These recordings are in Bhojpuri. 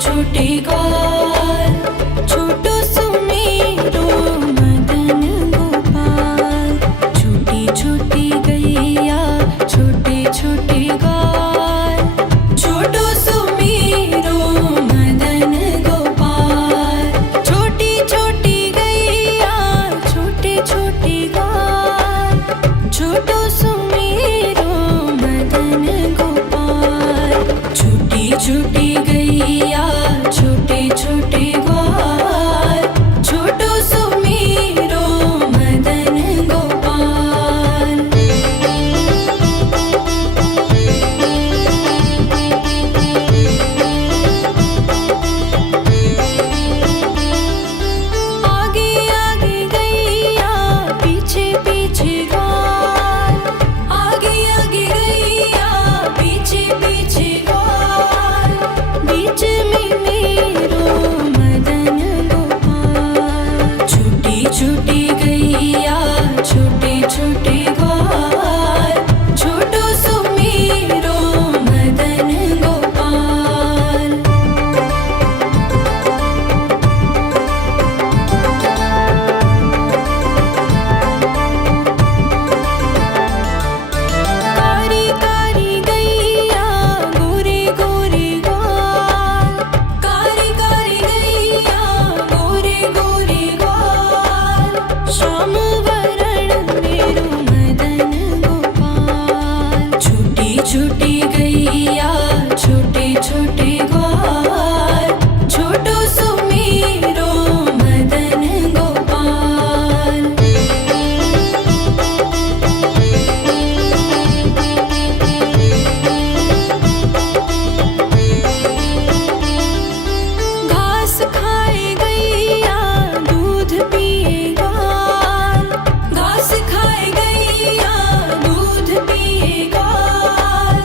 छोटे ग्वाल, छोटो सुमेरो मदन गोपाल। छोटी छोटी गैया छोटे छोटे ग्वाल, छोटो सुमेरो मदन गोपाल। छोटी छोटी गैया छोटे छोटे ग्वाल, छोटो सुमेरो मदन गोपाल। छोटी छोटी गैया छोटे छोटे ग्वाल, छोटो सुमेरो मदन गोपाल। आगे आगे गैया पीछे पीछे ग्वाल, आगे आगे गैया पीछे पीछे ग्वाल। बीच में मेरो मदन गोपाल। छोटी छोटी गैया छोटे छोटे ग्वाल, छोटो सुमेरो मदन गोपाल। कारी कारी गैया गोरे गोरे ग्वाल, कारी कारी गैया गोरे गोरे ग्वाल। श्याम वरण मेरो मदन गोपाल। छोटी छोटी गैया छोटे छोटे ग्वाल, छोटो सुमेरो मदन गोपाल। घास खाए गैया दूध पिए ग्वाल, घास खाए गैया दूध पिए ग्वाल।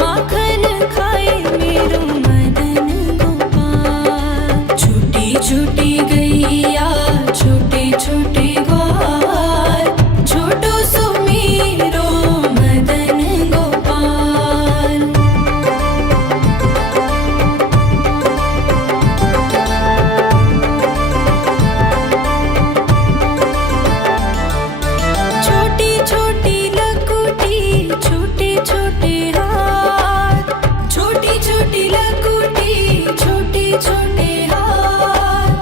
माखन खाए मेरो मदन गोपाल। छोटी छोटी गैया छोटे छोटे ग्वाल, छोटो सुमेरो मदन गोपाल। छोटी छोटी लकुटी छोटे छोटे हाथ, छोटी छोटी लकुटी छोटे छोटे हाथ।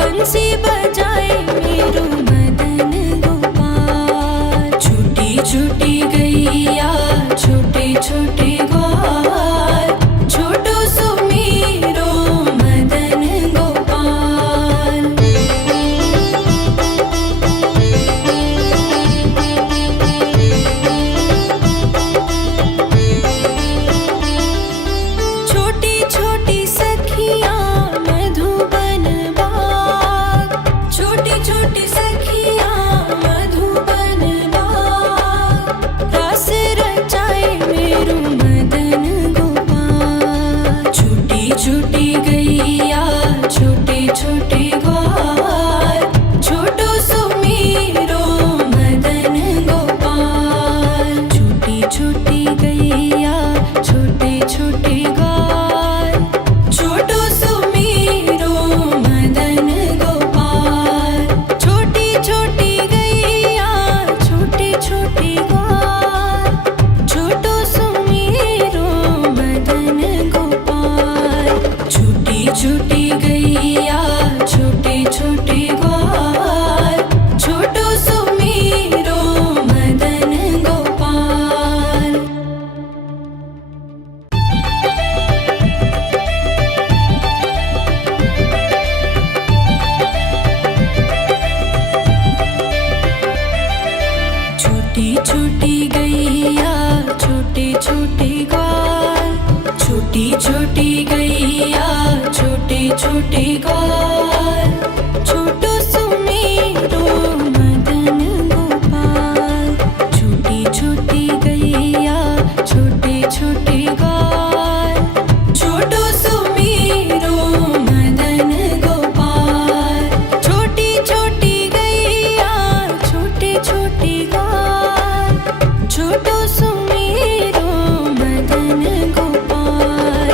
बंसी बजाए मेरो मदन गोपाल। छोटी छोटी गैया छोटे छोटे ग्वाल, छोटो सुमेरो मदन गोपाल। छोटी छोटी सखियाँ मधुबन बाग, छोटी छोटी सखियाँ मधुबन बाग। रस रचाए मेरो मदन गोपाल। छोटी छोटी गैया छोटे छोटे ग्वाल, छोटो सुमेरो मदन गोपाल। छोटी छोटी गैया छोटे छोटे ग्वाल, छोटो सुमेरो मदन गोपाल। छोटी छोटी गैया छोटे छोटे ग्वाल, छोटो सुमेरो मदन गोपाल। छोटी छोटी गैया छोटे छोटे ग्वाल, छोटो सुमेरो मदन गोपाल। छोटी छोटी गैया छोटे छोटे ग्वाल, छोटो सुमेरो मदन गोपाल। छोटी छोटी गैया छोटे छोटे ग्वाल, छोटो सुमेरो मदन गोपाल। छोटी छोटी गैया छोटे छोटे ग्वाल, छोटो सुमेरो मदन गोपाल। छोटी छोटी गैया छोटे छोटे ग्वाल, छोटी छोटी गैया छोटे छोटे ग्वाल, छोटो सुमेरो मदन गोपाल। छोटी छोटी गैया छोटे छोटे ग्वाल, छोटो सुमेरो मदन गोपाल। छोटी छोटी गैया छोटे छोटे ग्वाल, छोटो सुमेरो मदन गोपाल।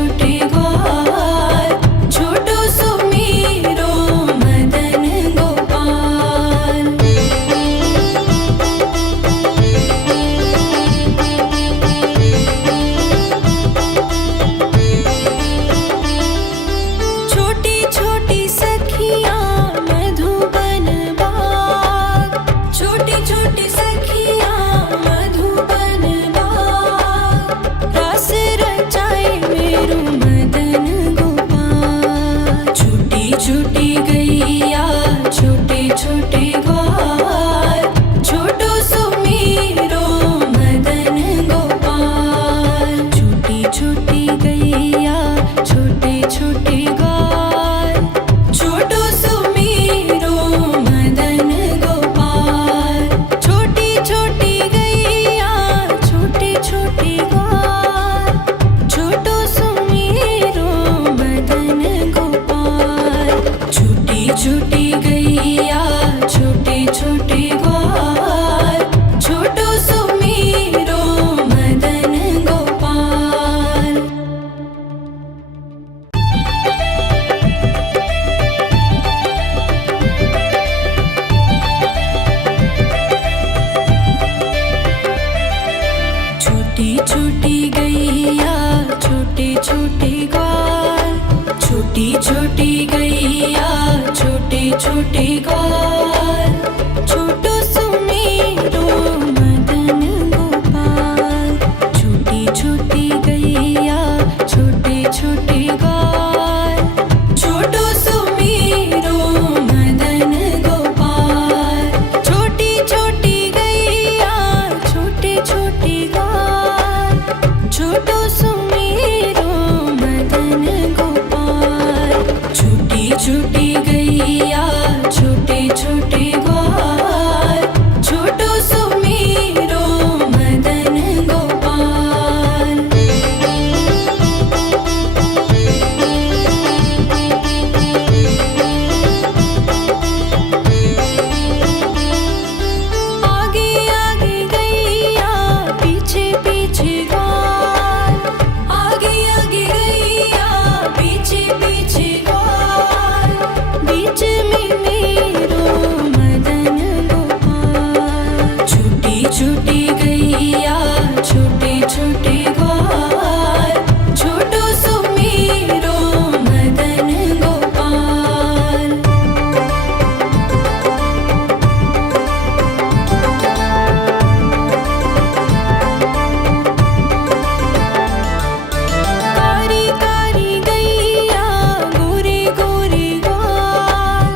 छोटे ग्वाल, छोटो सुमीरो मदन गोपाल। छोटी छोटी सखियाँ मधुबन बाग, छोटी छोटी सखियाँ मधुबन बाग, रास रचाए मेरो मदन गोपाल। छोटी छोटी गैया छोटे छोटे ग्वाल, छोटो सुमीरो मदन गोपाल। छोटी छोटी गैया छोटे छोटे ग्वाल, छोटो सुमीरो मदन गोपाल। छोटी छोटी गैया छोटे छोटे ग्वाल, छोटो सुमीरो मदन गोपाल। छोटी छोटी गैया छोटे छोटे ग्वाल, छोटो सुमीरो मदन गोपाल। छोटी छोटी गैया छोटे छोटे ग्वाल, छोटी छोटी गैया छोटे छोटे ग्वाल, छोटो सुमीरो मदन गोपाल। छोटी छोटी गैया छोटे छोटे ग्वाल, छोटो सुमीरो मदन गोपाल। छोटी छोटी गैया छोटे छोटे ग्वाल, छोटो सुमीरो मदन गोपाल। छोटी छोटी गैया छोटे छोटे ग्वाल, छोटो सुमीरो मदन गोपाल। आगे आगे गैया पीछे पीछे ग्वाल, आगे आगे गैया पीछे पीछे ग्वाल, बीच में मेरो मदन गोपाल। छोटी छोटी गैया छोटे छोटे ग्वाल, छोटो सुमीरो मदन गोपाल। कारी कारी गैया गोरे गोरे ग्वाल,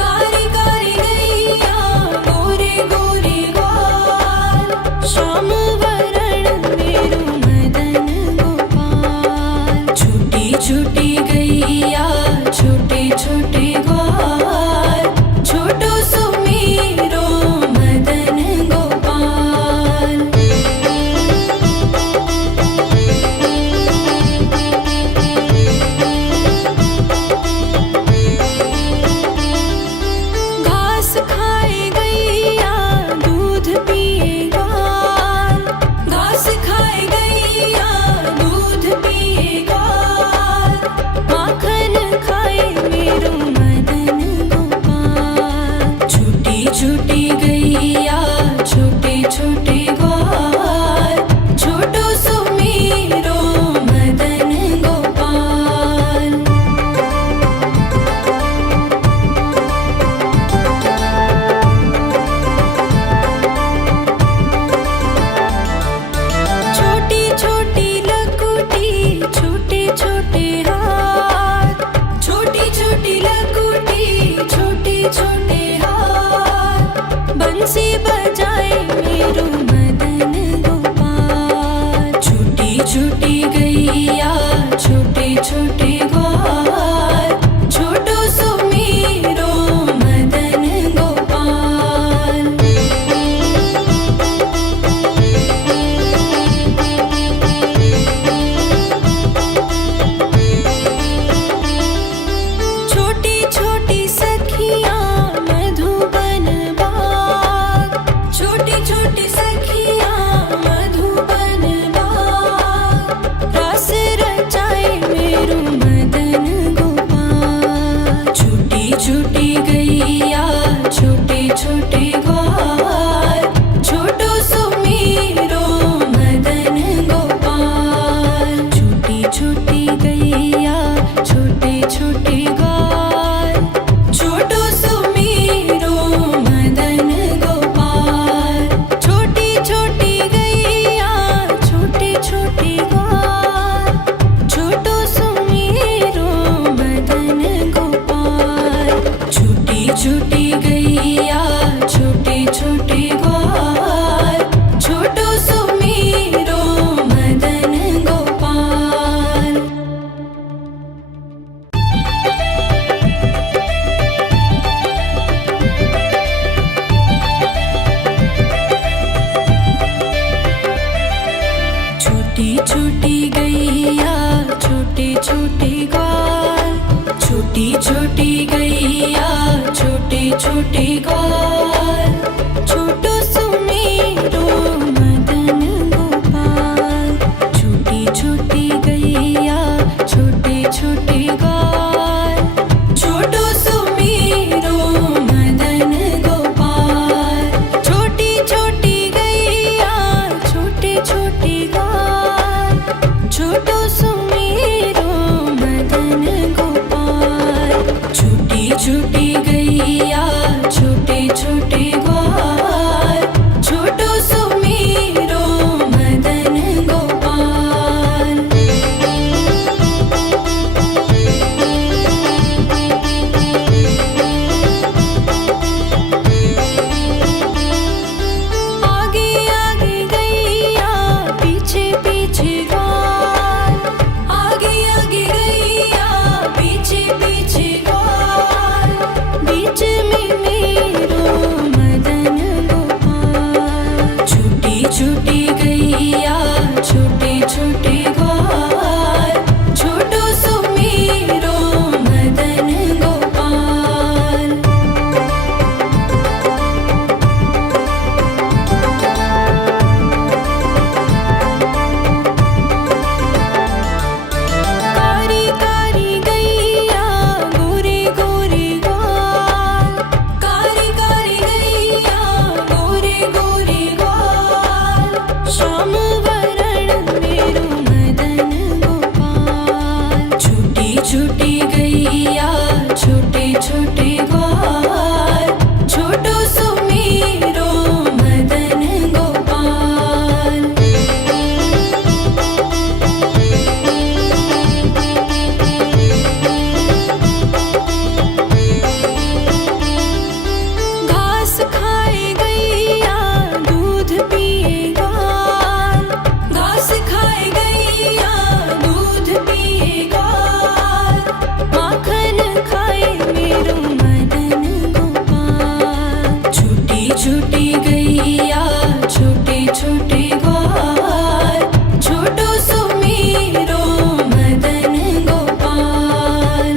कारी कारी गैया गोरे गोरे ग्वाल, श्याम वरण मेरो मदन गोपाल। छोटी छोटी गैया छोटे छोटे ग्वाल, छोटो सुमीरो मदन गोपाल। घास खाए गैया दूध पिए ग्वाल, घास खाए गैया दूध पिए ग्वाल, माखन छोटे ग्वाल, छोटो सुमेरो मदन गोपाल। छोटी छोटी गैया छोटे छोटे ग्वाल, छोटो सुमेरो मदन गोपाल। छोटी छोटी गैया छोटे छोटे ग्वाल, छोटो सुमेरो मदन गोपाल। छोटी छोटी गैया छोटे छोटे ग्वाल, छोटो सुमेरो मदन गोपाल। आगे आगे गैया पीछे पीछे ग्वाल, आगे आगे गैया पीछे पीछे ग्वाल। बीच में मेरो मदन गोपाल। छोटी छोटी गैया छोटे छोटे ग्वाल, छोटो सुमेरो मदन गोपाल। कारी कारी गैया गोरे गोरे ग्वाल, कारी कारी गैया गोरे गोरे ग्वाल। श्याम वरण मेरो मदन गोपाल। छोटी छोटी गैया छोटे छोटे ग्वाल, छोटो सुमेरो मदन गोपाल। घास खाए गैया दूध पिए ग्वाल, घास खाए गैया दूध पिए ग्वाल। माखन खाए मेरो मदन गोपाल। छोटी छोटी गैया छोटे छोटे ग्वाल, छोटो सुमेरो मदन गोपाल।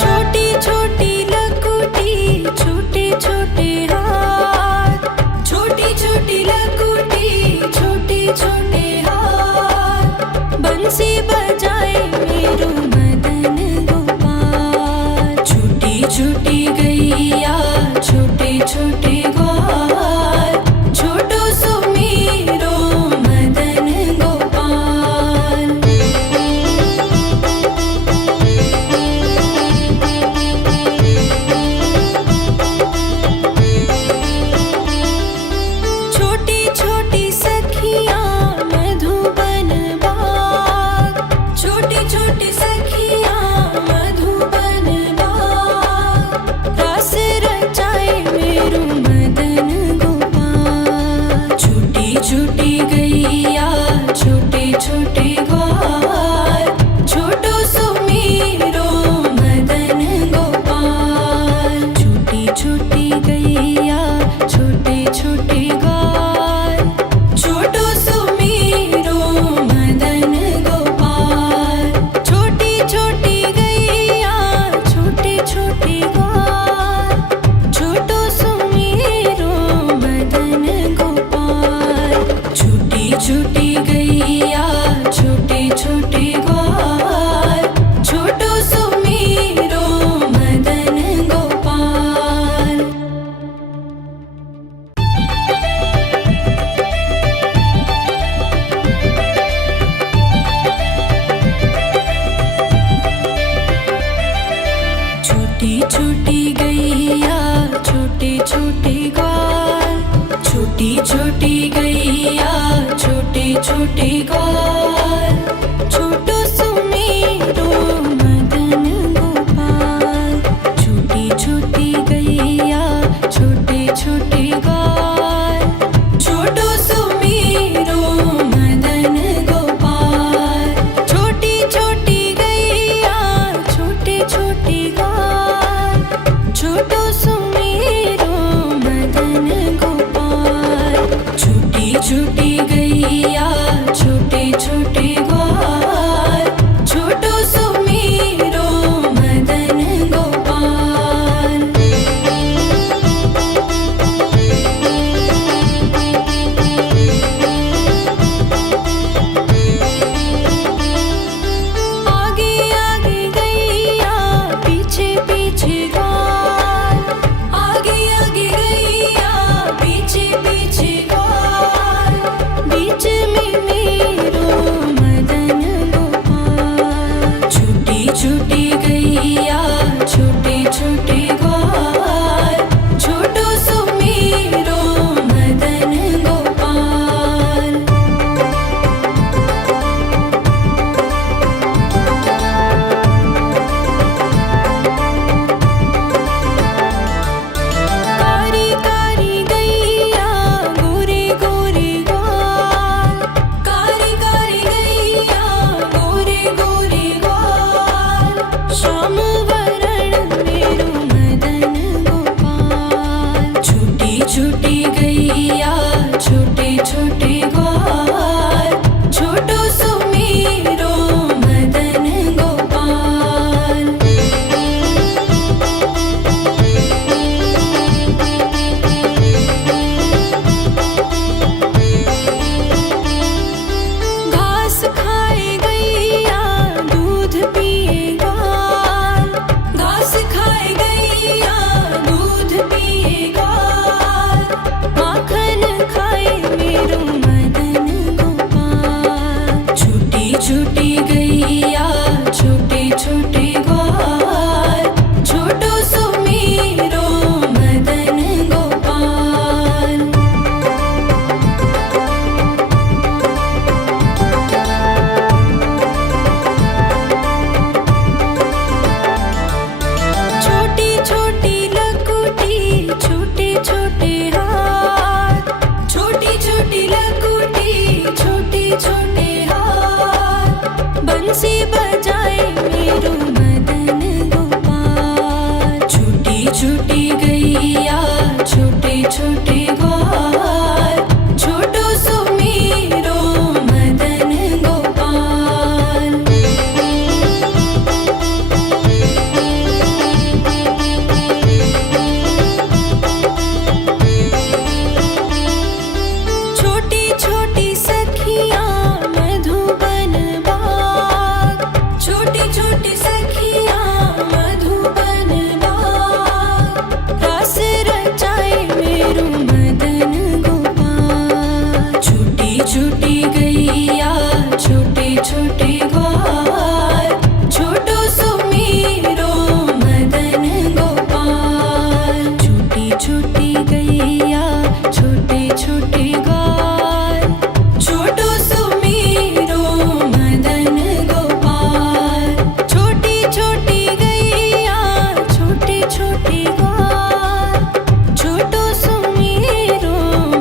छोटी छोटी लकुटी छोटे छोटे हाथ, छोटी छोटी लकुटी छोटे छोटे हाथ। बंसी बजाए मेरो मदन गोपाल। छोटी छोटी गैया छोटे छोटे ग्वाल, छोटो सुमेरो मदन गोपाल। छोटी छोटी सखियाँ मधुबन बाग, छोटी छोटी सखियाँ मधुबन बाग। रास रचाए मेरो मदन गोपाल। छोटी छोटी गैया छोटे छोटे ग्वाल, छोटो सुमेरो मदन गोपाल। छोटी छोटी गैया छोटे छोटे ग्वाल, छोटो सुमेरो मदन गोपाल। छोटी छोटी गैया छोटे छोटे ग्वाल, छोटो सुमेरो मदन गोपाल। छोटी छोटी गैया छोटे छोटे ग्वाल, छोटो सुमेरो मदन गोपाल। छोटी छोटी गैया छोटे छोटे ग्वाल, छोटी छोटी गैया छोटे छोटे ग्वाल। छोटो सुमेरो मदन गोपाल। छोटी छोटी गैया छोटे छोटे ग्वाल, छोटो सुमेरो मदन गोपाल। छोटी छोटी गैया छोटे छोटे ग्वाल, छोटो सुमेरो मदन गोपाल। छोटी छोटी गैया गैया छोटे छोटे ग्वाल छोटो सुमीरो मदन गोपाल। छोटी छोटी सखियाँ मधुबन बाग छोटी छोटी सखियाँ मधुबन बाग रास रचाए मेरो मदन गोपाल। छोटी छोटी गैया छोटे छोटे ग्वाल छोटो सुमीरो मदन गोपाल। छोटी छोटी गैया छोटे छोटे ग्वाल छोटो सुमीरो मदन गोपाल। छोटी छोटी गैया छोटे छोटे ग्वाल छोटो सुमीरो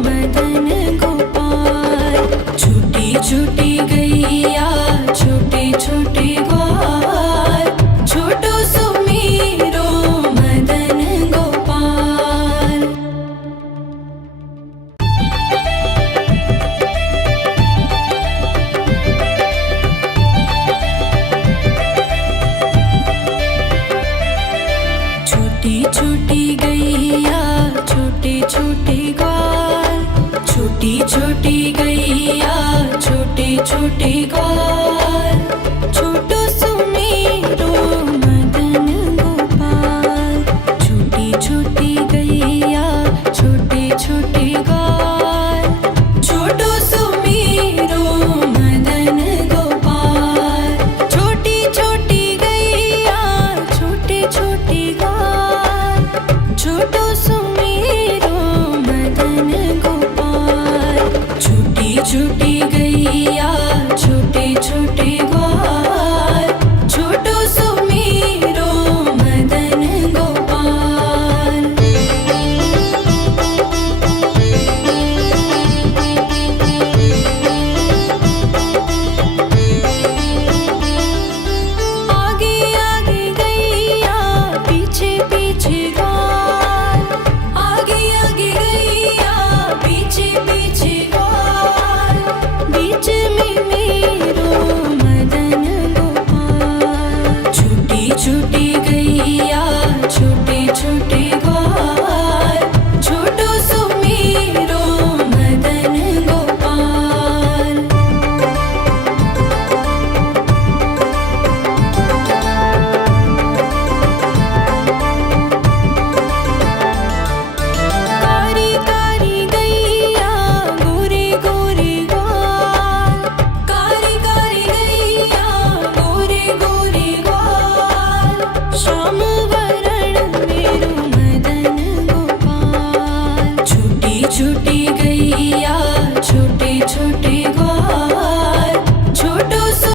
मदन गोपाल। छोटी छोटी गैया छोटे छोटे ग्वाल छोटो सुमीरो मदन गोपाल। छोटी छोटी गैया छोटे छोटे ग्वाल छोटी छोटी गैया छोटे छोटे ग्वाल